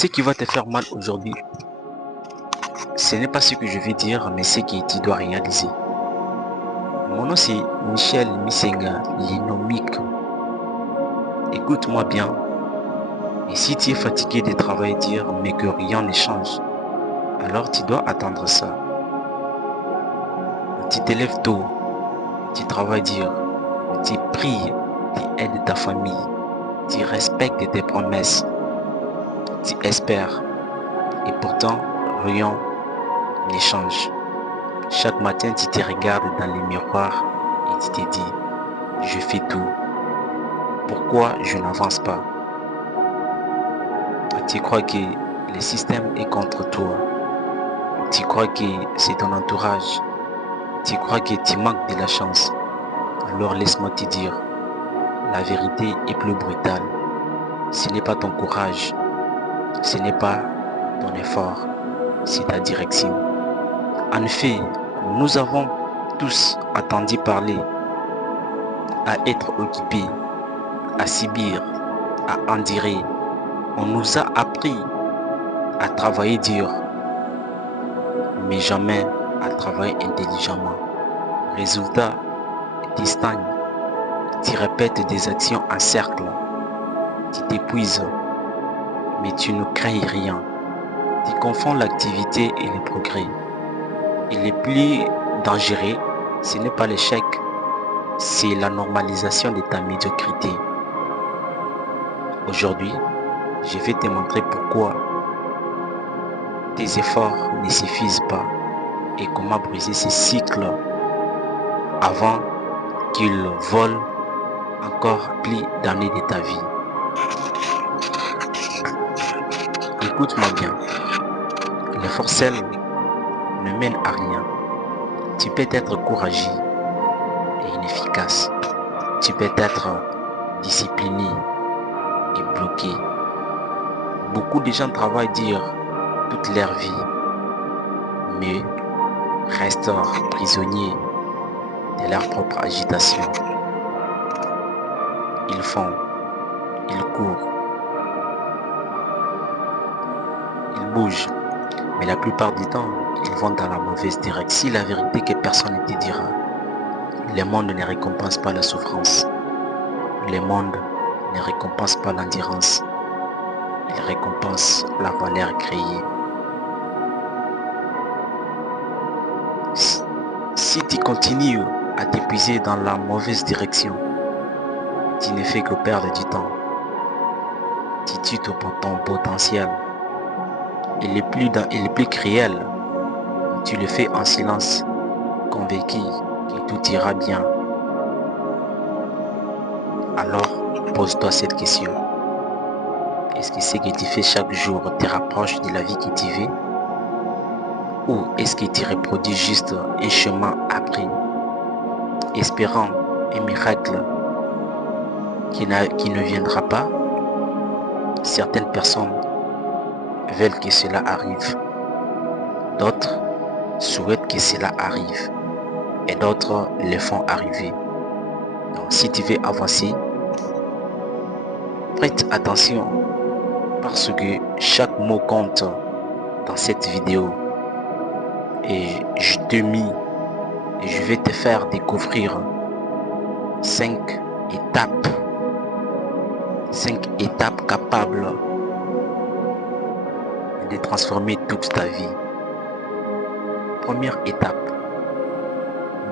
Ce qui va te faire mal aujourd'hui, ce n'est pas ce que je vais dire, mais ce que tu dois réaliser. Mon nom c'est Michel Misenga Linomique. Écoute-moi bien. Et si tu es fatigué de travailler dire mais que rien ne change, alors tu dois attendre ça. Tu te lèves tôt, tu travailles dire, tu pries, tu aides ta famille, tu respectes tes promesses, tu espères. Et pourtant, rien ne change. Chaque matin, tu te regardes dans les miroirs et tu te dis, je fais tout. Pourquoi je n'avance pas? Tu crois que le système est contre toi. Tu crois que c'est ton entourage. Tu crois que tu manques de la chance. Alors laisse-moi te dire, la vérité est plus brutale. Ce n'est pas ton courage. Ce n'est pas ton effort. C'est ta direction. En effet, nous avons tous entendu parler à être occupés, à subir, à endurer. On nous a appris à travailler dur, mais jamais à travailler intelligemment. Résultat, tu stagnes, tu répètes des actions en cercle, tu t'épuises, mais tu ne crées rien. Tu confonds l'activité et le progrès. Et le plus dangereux, ce n'est pas l'échec, c'est la normalisation de ta médiocrité. Aujourd'hui, je vais te montrer pourquoi tes efforts ne suffisent pas et comment briser ces cycles avant qu'ils volent encore plus d'années de ta vie. Écoute-moi bien, l'effort seul ne mène à rien. Tu peux être courageux et inefficace. Tu peux être discipliné et bloqué. Beaucoup de gens travaillent dur toute leur vie, mais restent prisonniers de leur propre agitation. Ils font, ils courent, ils bougent, mais la plupart du temps, ils vont dans la mauvaise direction. Si la vérité que personne ne te dira, le monde ne récompense pas la souffrance. Le monde ne récompense pas l'endurance. Il récompense la valeur créée. Si tu continues à t'épuiser dans la mauvaise direction, tu ne fais que perdre du temps. Tu tues ton potentiel. Et le plus cruel, tu le fais en silence, convaincu que tout ira bien. Alors, pose-toi cette question. Est-ce que ce que tu fais chaque jour te rapproche de la vie que tu veux? Ou est-ce que tu reproduis juste un chemin appris, espérant un miracle qui ne viendra pas? Certaines personnes veulent que cela arrive. D'autres souhaitent que cela arrive. Et d'autres le font arriver. Donc si tu veux avancer, prête attention parce que chaque mot compte dans cette vidéo. Et je vais te faire découvrir 5 étapes capables de transformer toute ta vie. Première étape,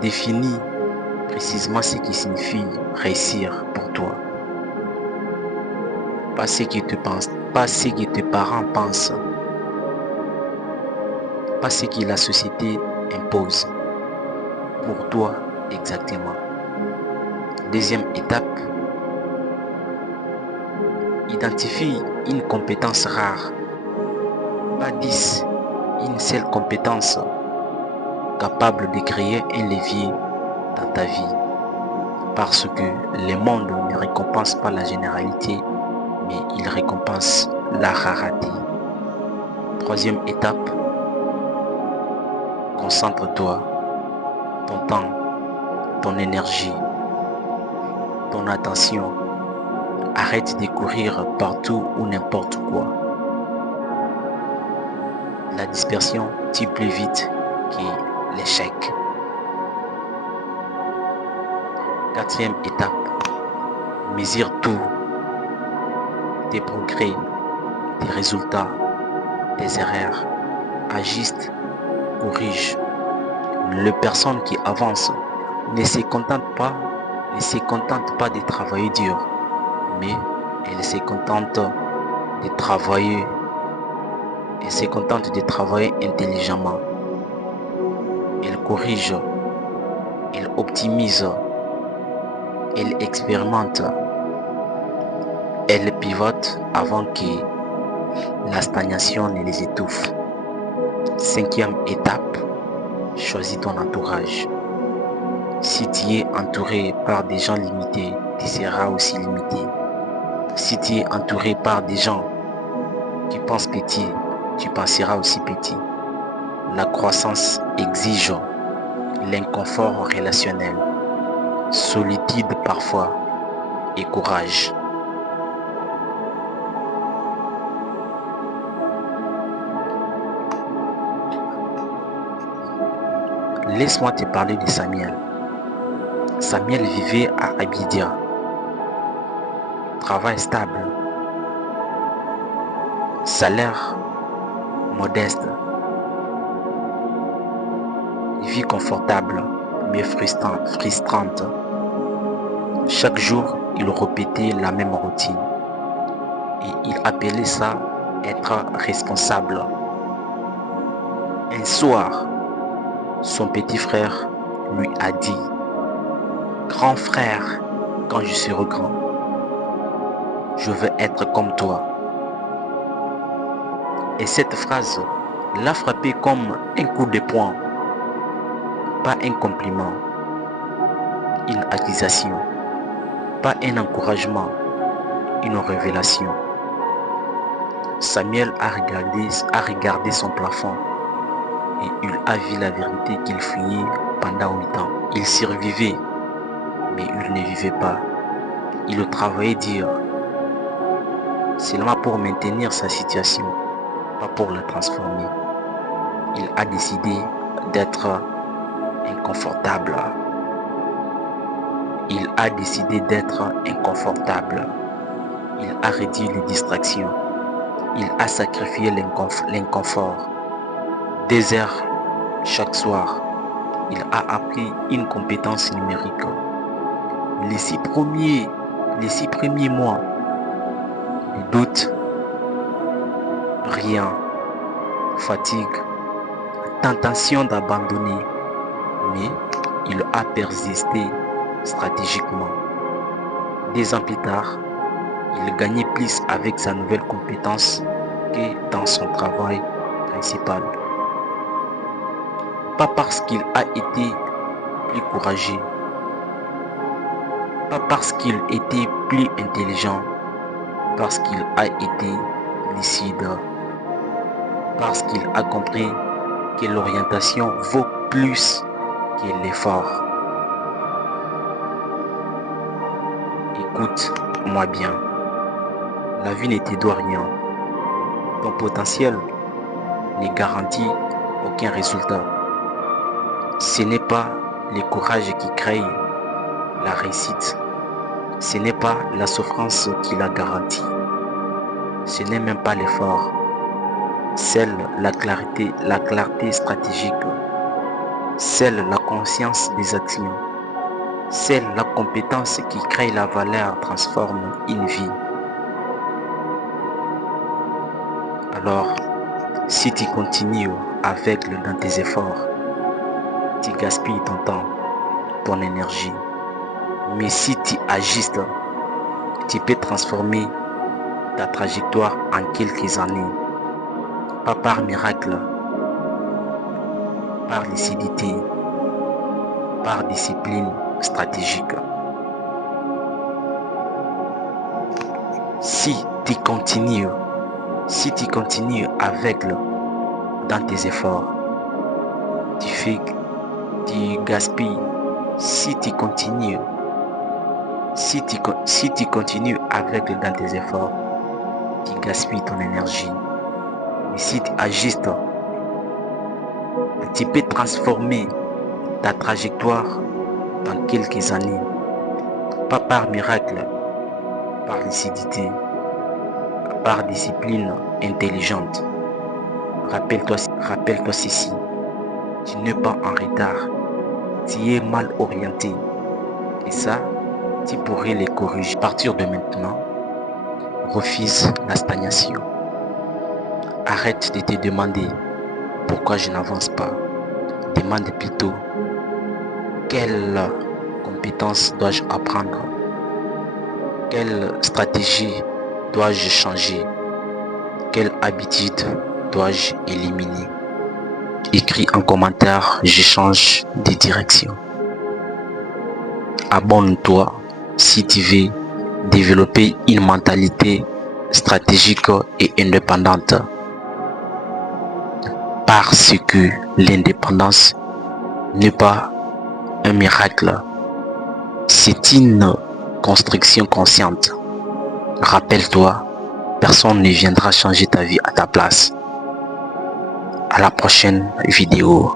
définis précisément ce qui signifie réussir pour toi. Pas ce que tu penses, pas ce que tes parents pensent, pas ce que la société impose. Pour toi exactement. Deuxième étape, identifie une compétence rare. Pas 10, une seule compétence capable de créer un levier dans ta vie. Parce que le monde ne récompense pas la généralité, mais il récompense la rareté. Troisième étape, concentre-toi, ton temps, ton énergie, ton attention. Arrête de courir partout ou n'importe quoi. La dispersion tue plus vite que l'échec. Quatrième étape, mesure tout, tes progrès, tes résultats, tes erreurs. Ajuste, corrige. Les personnes qui avancent ne se contentent pas de travailler dur, mais elles se contentent de travailler intelligemment. Elles corrigent, elles optimisent, elles expérimentent, elles pivotent avant que la stagnation ne les étouffe. Cinquième étape, choisis ton entourage. Si tu es entouré par des gens limités, tu seras aussi limité. Si tu es entouré par des gens qui pensent petit, tu penseras aussi petit. La croissance exige l'inconfort relationnel, solitude parfois et courage. Laisse-moi te parler de Samuel. Samuel vivait à Abidjan. Travail stable. Salaire modeste. Vie confortable mais frustrante. Chaque jour, il répétait la même routine. Et il appelait ça être responsable. Un soir, son petit frère lui a dit: grand frère, quand je serai grand, je veux être comme toi. Et cette phrase l'a frappé comme un coup de poing. Pas un compliment, une accusation. Pas un encouragement, une révélation. Samuel a regardé son plafond et il a vu la vérité qu'il fuyait pendant 8 ans. Il survivait, mais il ne vivait pas. Il travaillait dur, seulement pour maintenir sa situation, pas pour la transformer. Il a décidé d'être inconfortable. Il a décidé d'être inconfortable. Il a réduit les distractions. Il a sacrifié l'inconfort. 2 heures chaque soir, il a appris une compétence numérique. Les 6 premiers mois, le doute, rien, fatigue, tentation d'abandonner, mais il a persisté stratégiquement. 2 ans plus tard, il gagnait plus avec sa nouvelle compétence que dans son travail principal. Pas parce qu'il a été plus courageux, pas parce qu'il était plus intelligent, parce qu'il a été lucide, parce qu'il a compris que l'orientation vaut plus que l'effort. Écoute-moi bien, la vie ne te doit rien. Ton potentiel ne garantit aucun résultat. Ce n'est pas le courage qui crée la réussite. Ce n'est pas la souffrance qui la garantit. Ce n'est même pas l'effort. Seule la clarté stratégique. Seule la conscience des actions. Seule la compétence qui crée la valeur transforme une vie. Alors, si tu continues aveugle dans tes efforts, tu gaspilles ton temps, ton énergie. Mais si tu ajustes, tu peux transformer ta trajectoire en quelques années. Pas par miracle, par lucidité, par discipline stratégique. Si tu continues aveugle dans tes efforts, tu gaspilles. Si tu continues aveugle dans tes efforts, tu gaspilles ton énergie. Mais si tu ajustes, Tu peux transformer ta trajectoire dans quelques années. Pas par miracle, par lucidité, par discipline intelligente. Rappelle-toi ceci. Tu n'es pas en retard. Tu es mal orienté. Et ça, tu pourrais les corriger. À partir de maintenant, refuse la stagnation. Arrête de te demander pourquoi je n'avance pas. Demande plutôt quelle compétence dois-je apprendre? Quelle stratégie dois-je changer? Quelle habitude dois-je éliminer? Écris en commentaire, je change de direction. Abonne-toi si tu veux développer une mentalité stratégique et indépendante. Parce que l'indépendance n'est pas un miracle, c'est une construction consciente. Rappelle-toi, personne ne viendra changer ta vie à ta place. À la prochaine vidéo.